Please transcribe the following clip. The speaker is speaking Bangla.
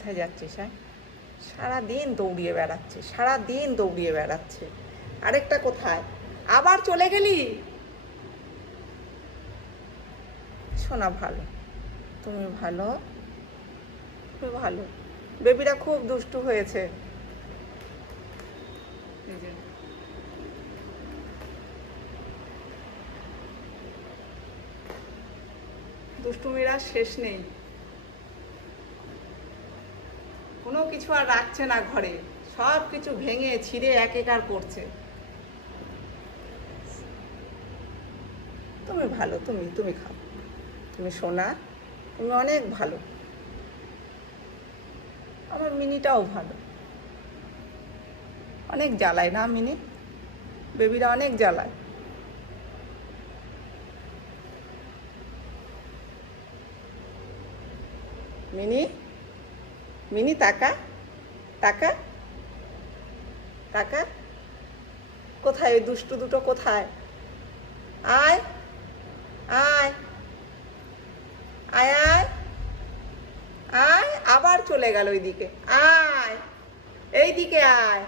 কোথায় যাচ্ছিস হ্যাঁ? সারা দিন দৌড়িয়ে বেড়াচ্ছে সারা দিন দৌড়িয়ে বেড়াচ্ছে। আরেকটা কোথায়? আবার চলে গেলি? শোনা ভালো। তুমি ভালো? তুমি ভালো। বেবিরা খুব দুষ্টু হয়েছে। দুষ্টুমিরা শেষ নেই। কোনো কিছু আর রাখছে না ঘরে। সব কিছু ভেঙে ছিঁড়ে এক একার করছে। তুমি ভালো, তুমি তুমি খাও। তুমি সোনা, তুমি অনেক ভালো। আমার মিনিটাও ভালো। অনেক জ্বালায় না মিনি? বেবিরা অনেক জ্বালায়। মিনি? মিনি, তাকা। তাকা। তাকা। কোথায় ওই দুষ্টু দুটো কোথায়? আয়। আয়। আয় আয়। আয়, আবার চলে গেল ওইদিকে। আয়। এইদিকে আয়।